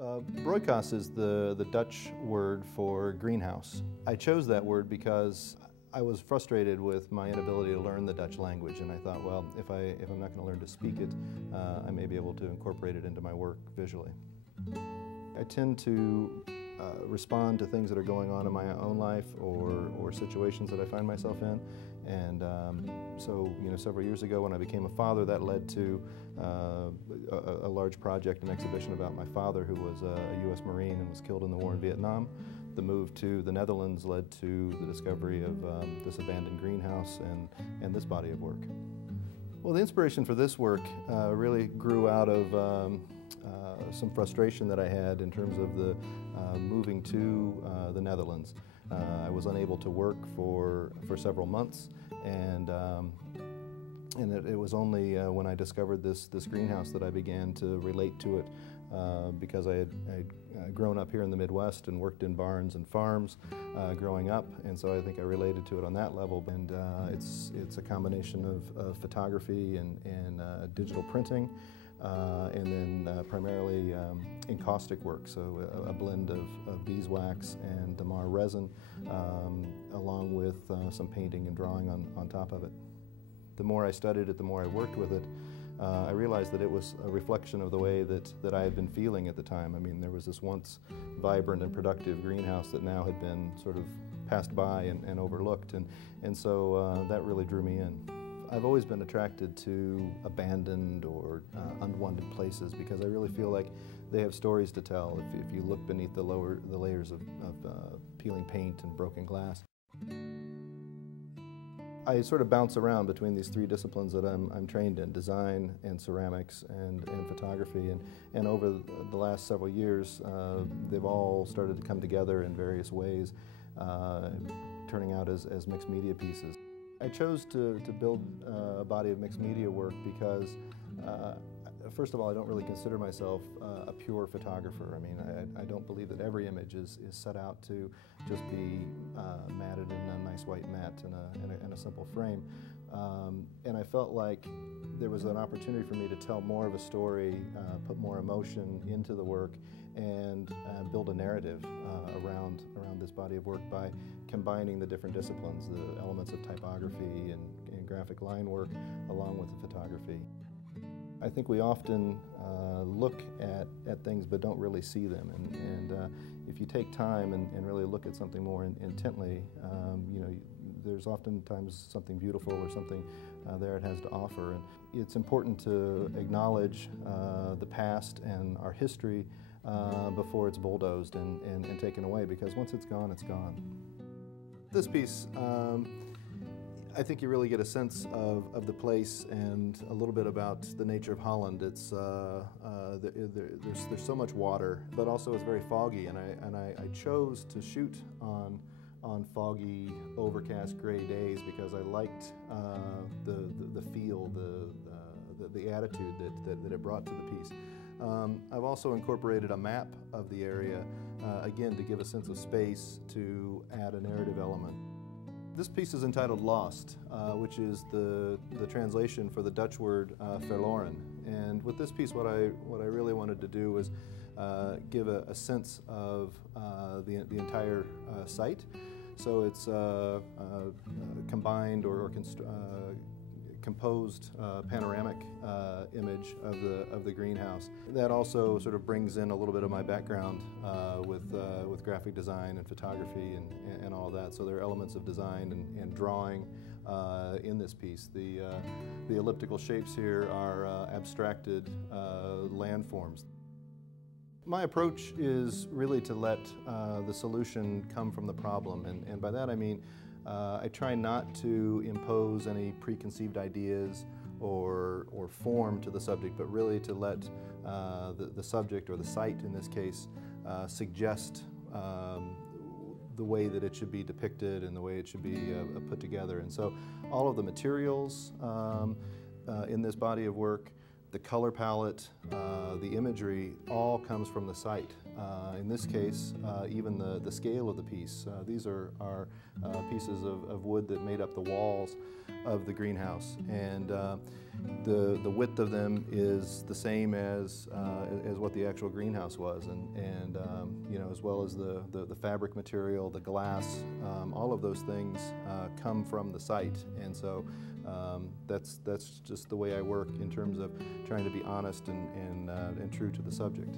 Broeikos is the Dutch word for greenhouse. I chose that word because I was frustrated with my inability to learn the Dutch language, and I thought, well, if I'm not going to learn to speak it, I may be able to incorporate it into my work visually. I tend to respond to things that are going on in my own life or situations that I find myself in. And so, several years ago when I became a father, that led to a large project, an exhibition about my father, who was a U.S. Marine and was killed in the war in Vietnam. The move to the Netherlands led to the discovery of this abandoned greenhouse and this body of work. Well, the inspiration for this work really grew out of some frustration that I had in terms of the moving to the Netherlands. I was unable to work for several months, and it was only when I discovered this greenhouse that I began to relate to it, because I had grown up here in the Midwest and worked in barns and farms growing up, and so I think I related to it on that level. And it's a combination of photography and digital printing, and then primarily encaustic work, so a blend of beeswax and damar resin, along with some painting and drawing on top of it. The more I studied it, the more I worked with it, I realized that it was a reflection of the way that I had been feeling at the time. I mean, there was this once vibrant and productive greenhouse that now had been sort of passed by and overlooked, and so that really drew me in. I've always been attracted to abandoned or unwanted places because I really feel like they have stories to tell if you look beneath the layers of peeling paint and broken glass. I sort of bounce around between these three disciplines that I'm trained in: design and ceramics and photography, and over the last several years they've all started to come together in various ways, turning out as mixed media pieces. I chose to build a body of mixed media work because first of all, I don't really consider myself a pure photographer. I mean, I don't believe that every image is set out to just be matted in a nice white mat in a simple frame. And I felt like there was an opportunity for me to tell more of a story, put more emotion into the work, and build a narrative around this body of work by combining the different disciplines, the elements of typography and graphic line work, along with the photography. I think we often look at things but don't really see them, and if you take time and really look at something more intently, there's oftentimes something beautiful or something there it has to offer. And it's important to acknowledge the past and our history before it's bulldozed and taken away, because once it's gone, it's gone. This piece, I think you really get a sense of the place and a little bit about the nature of Holland. It's there's so much water, but also it's very foggy, and I chose to shoot on foggy, overcast, gray days because I liked the feel, the attitude that it brought to the piece. I've also incorporated a map of the area, again, to give a sense of space, to add a narrative element. This piece is entitled Lost, which is the translation for the Dutch word verloren. And with this piece, what I really wanted to do was give a sense of the entire site. So it's combined or composed panoramic image of the greenhouse. That also sort of brings in a little bit of my background with graphic design and photography and all of that. So there are elements of design and drawing in this piece. The elliptical shapes here are abstracted landforms. My approach is really to let the solution come from the problem, and by that I mean I try not to impose any preconceived ideas or form to the subject, but really to let the subject, or the site in this case, suggest the way that it should be depicted and the way it should be put together. And so all of the materials in this body of work, the color palette, the imagery, all comes from the site. In this case, even the scale of the piece. These are pieces of wood that made up the walls of the greenhouse, and the width of them is the same as what the actual greenhouse was, and you know, as well as the fabric material, the glass, all of those things come from the site, and so that's just the way I work in terms of trying to be honest and true to the subject.